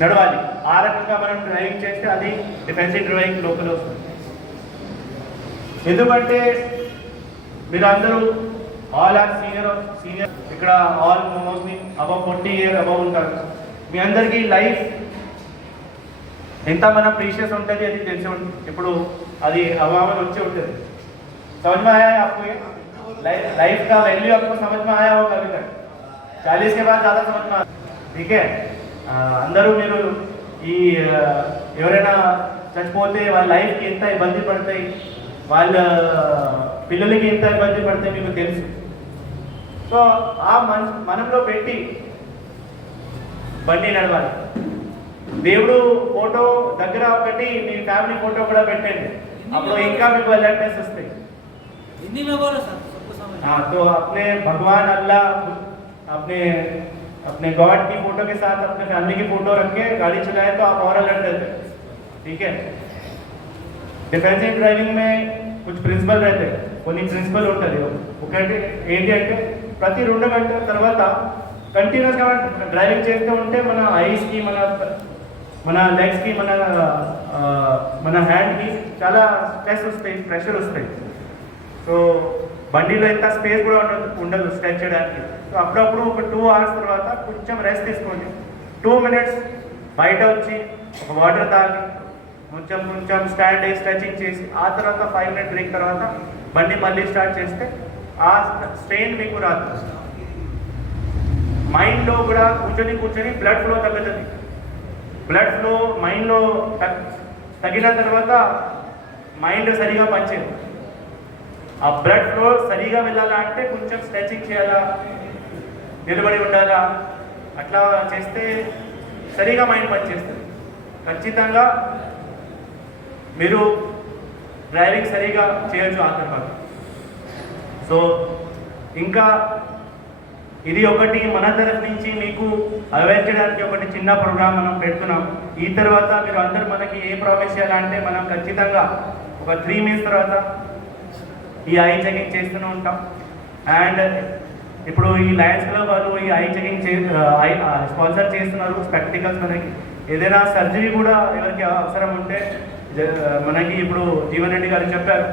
నడవాలి. ఆ రకంగా మనం డ్రైవింగ్ చేస్తే అది డిఫెన్సివ్ డ్రైవింగ్ లోపల వస్తుంది. ఎందుకంటే మీరు అందరూ ఆల్ ఆర్ సీనియర్ ఇక్కడ all mostly above 40 years above ఉంటారు. మీ అందరికీ లైఫ్ ఎంత మన ప్రీషియస్ ఉంటుంది అది తెలిసి ఉంటుంది. ఇప్పుడు అది हवामान వచ్చి ఉంటుంది. समझ में आया है आपको? ये लाइफ का वैल्यू आपको समझ में आया होगा अभी तक. 40 के बाद ज़्यादा समझ में आता. ठीक है. అందరూ మీరు ఈ ఎవరైనా చచ్చిపోతే వాళ్ళ లైఫ్కి ఎంత ఇబ్బంది పడతాయి, వాళ్ళ పిల్లలకి ఎంత ఇబ్బంది పడతాయి మీకు తెలుసు. సో ఆ మనంలో పెట్టి బండి నడవాలి. దేవుడు ఫోటో దగ్గర ఒకటి మీ ఫ్యామిలీ ఫోటో కూడా పెట్టండి, అప్పుడు ఇంకా మీకు అలర్ట్నెస్ వస్తాయి. हिंदी में बोलो सर, सबको समझ। हाँ, तो अपने भगवान अल्लाह अपने गॉड की फोटो के साथ अपने फैमिली की फोटो रख के गाड़ी चलाए तो आप और अलर्ट रहते हैं. ठीक है. डिफेंसिव ड्राइविंग में कुछ प्रिंसिपल रहते हैं. కొన్ని ప్రిన్సిపల్ ఉంటుంది. ఒకటి ఏంటి అంటే ప్రతి 2 గంటల తర్వాత కంటిన్యూస్గా డ్రైవింగ్ చేస్తూ ఉంటే మన ఐస్కి, మన లెగ్స్కి, మన హ్యాండ్కి చాలా స్ట్రెస్ వస్తాయి, ప్రెషర్ వస్తాయి. సో బండిలో ఎంత స్పేస్ కూడా ఉండదు స్ట్రెచ్ చేయడానికి. సో అప్పుడప్పుడు ఒక 2 hours తర్వాత కొంచెం రెస్ట్ తీసుకోండి. 2 minutes బయట వచ్చి ఒక వాటర్ తాగి కొంచెం స్టాండ్ అయ్యి స్ట్రెచింగ్ చేసి ఆ తర్వాత 5 minute బ్రేక్ తర్వాత బండి మళ్ళీ స్టార్ట్ చేస్తే ఆ స్ట్రెయిన్ మీకు రాదు. మైండ్లో కూడా కూర్చొని బ్లడ్ ఫ్లో తగ్గుతుంది. బ్లడ్ ఫ్లో మైండ్లో తగ్గిన తర్వాత మైండ్ సరిగా పనిచేయదు. ఆ బ్లడ్ ఫ్లో సరిగా వెళ్ళాలా అంటే కొంచెం స్ట్రెచింగ్ చేయాలా, నిలబడి ఉండాలా, అట్లా చేస్తే సరిగా మైండ్ పనిచేస్తుంది. ఖచ్చితంగా మీరు డ్రైవింగ్ సరిగా చేయొచ్చు ఆ తర్వాత. సో ఇంకా ఇది ఒకటి మన తరఫు నుంచి మీకు అవేర్ చేయడానికి ఒకటి చిన్న ప్రోగ్రామ్ మనం పెడుతున్నాం. ఈ తర్వాత మీరు అందరూ మనకి ఏ ప్రామిస్ చేయాలంటే మనం ఖచ్చితంగా ఒక 3 months తర్వాత ఈ ఐ చెకింగ్ చేస్తూనే ఉంటాం. అండ్ ఇప్పుడు ఈ లయన్స్ క్లబ్ వాళ్ళు ఈ ఐ చెకింగ్ స్పాన్సర్ చేస్తున్నారు స్పెక్టికల్స్. మనకి ఏదైనా సర్జరీ కూడా ఎవరికి అవసరం ఉంటే మనకి ఇప్పుడు జీవన్ రెడ్డి గారు చెప్పారు,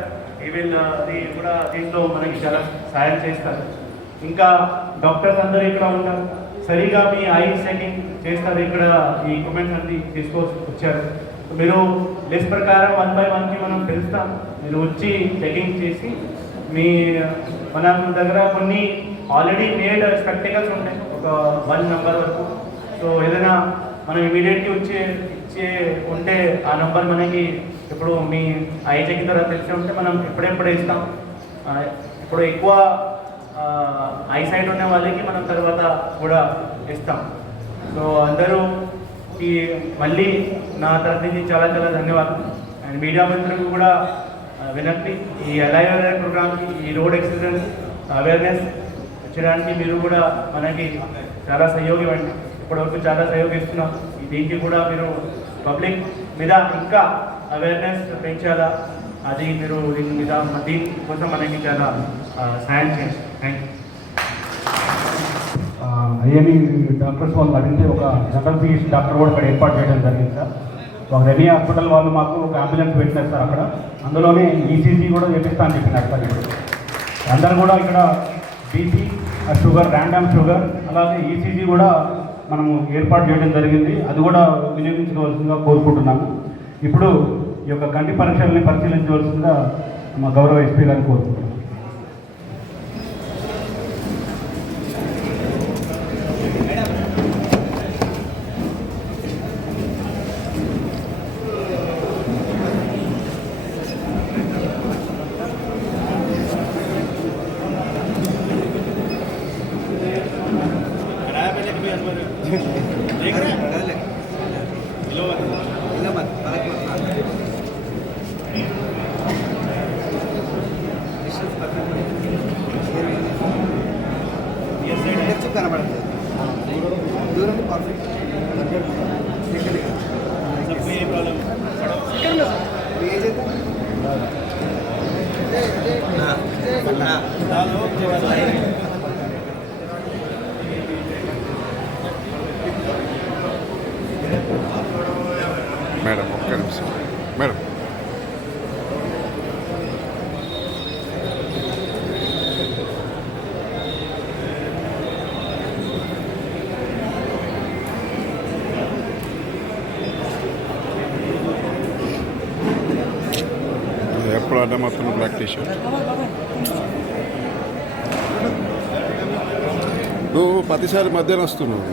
అది కూడా దీంట్లో మనకి చాలా సాయం చేస్తారు. ఇంకా డాక్టర్స్ అందరూ ఇక్కడ ఉంటారు, సరిగా మీ ఐ చెకింగ్ చేస్తారు. ఇక్కడ ఈ ఎక్విప్మెంట్స్ అన్ని వచ్చారు. మీరు లిస్ట్ ప్రకారం 1 by 1కి మనం తెలుస్తాం. మీరు వచ్చి చెకింగ్ చేసి మన దగ్గర కొన్ని ఆల్రెడీ మేడ్ స్పెక్టికల్స్ ఉంటాయి ఒక 1 నెంబర్ వరకు. సో ఏదైనా మనం ఇమీడియట్గా ఇచ్చే ఉంటే ఆ నెంబర్ మనకి ఇప్పుడు మీ ఐ చెకింగ్ తర్వాత తెలిసి ఉంటే మనం ఎప్పుడెప్పుడు ఇస్తాం. ఇప్పుడు ఎక్కువ ఐ సైట్ ఉన్న వాళ్ళకి మనం తర్వాత కూడా ఇస్తాం. సో అందరూ మళ్ళీ నా తరఫు నుంచి చాలా చాలా ధన్యవాదాలు. అండ్ మీడియా మిత్రులకు కూడా వినండి, ఈ అలైవ్ ప్రోగ్రామ్కి ఈ రోడ్ యాక్సిడెంట్ అవేర్నెస్ ఇచ్చడానికి మీరు కూడా మనకి చాలా సహయోగం ఇవ్వండి. ఇప్పటివరకు చాలా సహయోగిస్తున్నాం. దీనికి కూడా మీరు పబ్లిక్ మీద ఇంకా అవేర్నెస్ పెంచాలా, అది మీరు దీని మీద దీనికోసం మనకి చాలా సాయం చేయండి. Thank you. ఐఎంఈ డాక్టర్స్ వాళ్ళు అడిగితే ఒక జనరల్ ఫిజిషియన్ డాక్టర్ కూడా ఇక్కడ ఏర్పాటు చేయడం జరిగింది సార్. ఒక రెమీ హాస్పిటల్ వాళ్ళు మాకు ఒక అంబులెన్స్ పెట్టినారు సార్ అక్కడ. అందులోనే ఈసీజీ కూడా చేపిస్తా అని చెప్పినారు సార్. ఇప్పుడు అందరు కూడా ఇక్కడ బీపీ, షుగర్, ర్యాండమ్ షుగర్, అలాగే ఈసీజీ కూడా మనము ఏర్పాటు చేయడం జరిగింది. అది కూడా వినియోగించుకోవాల్సిందిగా కోరుకుంటున్నాము. ఇప్పుడు ఈ యొక్క కంటి పరీక్షల్ని పరిశీలించవలసిందిగా మా గౌరవ ఎస్పీ గారిని కోరుకుంటున్నాం. కనబడలేదు దూరం పర్ఫెక్ట్ మేడం ఒక్క నిమిషం మేడం. ఎప్పుడు అడ్డం వస్తున్న బ్లాక్ టీ షర్ట్ నువ్వు ప్రతిసారి మధ్యాహ్నం వస్తున్నావు.